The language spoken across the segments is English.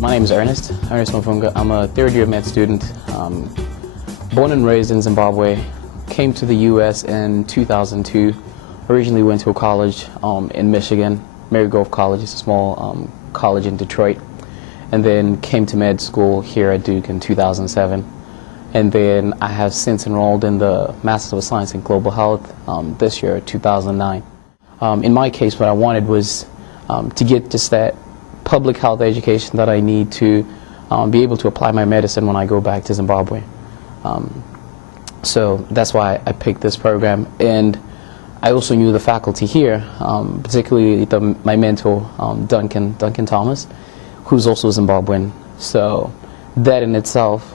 My name is Ernest Mafunga. I'm a third-year med student, born and raised in Zimbabwe. Came to the U.S. in 2002. Originally went to a college in Michigan, Marygrove College. It's a small college in Detroit. And then came to med school here at Duke in 2007. And then I have since enrolled in the Master of Science in Global Health this year, 2009. In my case, what I wanted was to get just that public health education that I need to be able to apply my medicine when I go back to Zimbabwe. So that's why I picked this program. And I also knew the faculty here, particularly my mentor, Duncan Thomas, who's also Zimbabwean. So that in itself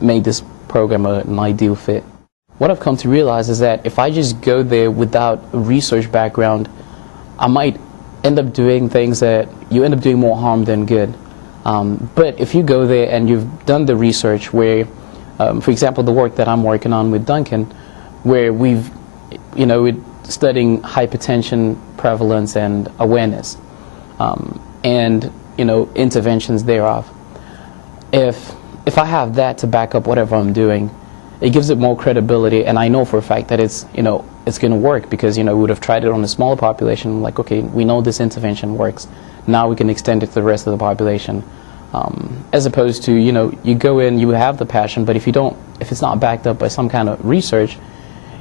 made this program an ideal fit. What I've come to realize is that if I just go there without a research background, I might end up doing things that you end up doing more harm than good. But if you go there and you've done the research where, for example, the work that I'm working on with Duncan, where we're studying hypertension prevalence and awareness, and interventions thereof. If I have that to back up whatever I'm doing, it gives it more credibility, and I know for a fact that it's going to work, because we would have tried it on a smaller population. Like, okay, we know this intervention works. Now we can extend it to the rest of the population. As opposed to you go in, you have the passion, but if it's not backed up by some kind of research,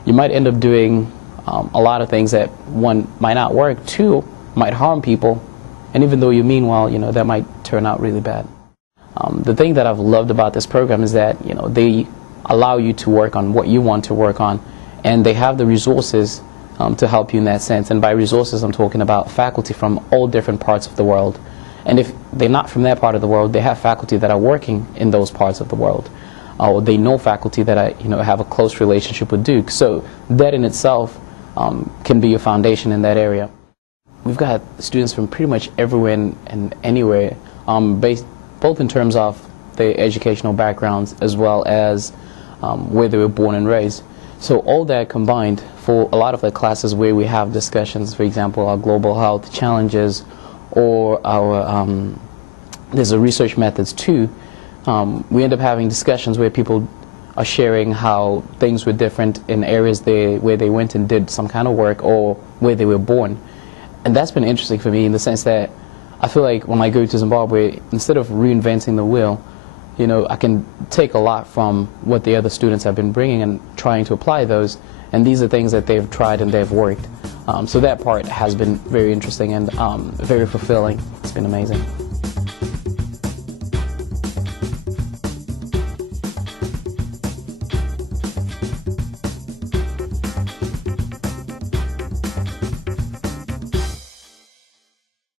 you might end up doing a lot of things that, one, might not work, two, might harm people, and even though you mean well, that might turn out really bad. The thing that I've loved about this program is that they allow you to work on what you want to work on, and they have the resources to help you in that sense. And by resources, I'm talking about faculty from all different parts of the world. And if they're not from that part of the world, they have faculty that are working in those parts of the world. Or they know faculty that have a close relationship with Duke. So that in itself can be a foundation in that area. We've got students from pretty much everywhere and anywhere, both in terms of their educational backgrounds as well as where they were born and raised. So all that combined, for a lot of the classes where we have discussions, for example, our global health challenges, or our there's a research methods too, we end up having discussions where people are sharing how things were different in areas where they went and did some kind of work, or where they were born. And that's been interesting for me, in the sense that I feel like when I go to Zimbabwe, instead of reinventing the wheel, I can take a lot from what the other students have been bringing and trying to apply those, and these are things that they've tried and they've worked. So that part has been very interesting and very fulfilling. It's been amazing.